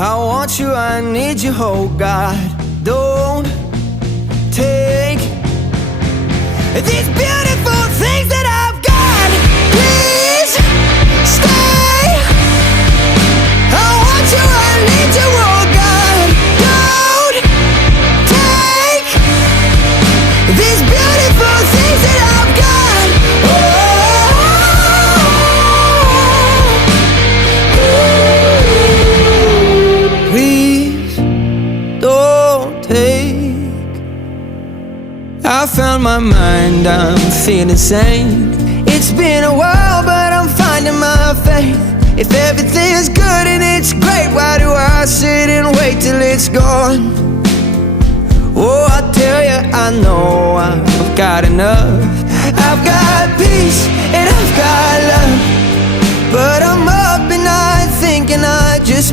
I want you, I need you, oh God. Don't take these beautiful things that I've got. Please stay. I want you, I need you, oh God. Don't take these beautiful things that I've got. Please don't take. I found my mind, I'm feeling sane. It's been a while, but I'm finding my faith. If everything's good and it's great, why do I sit and wait till it's gone? Oh, I tell you, I know I've got enough. I've got peace and I've got love.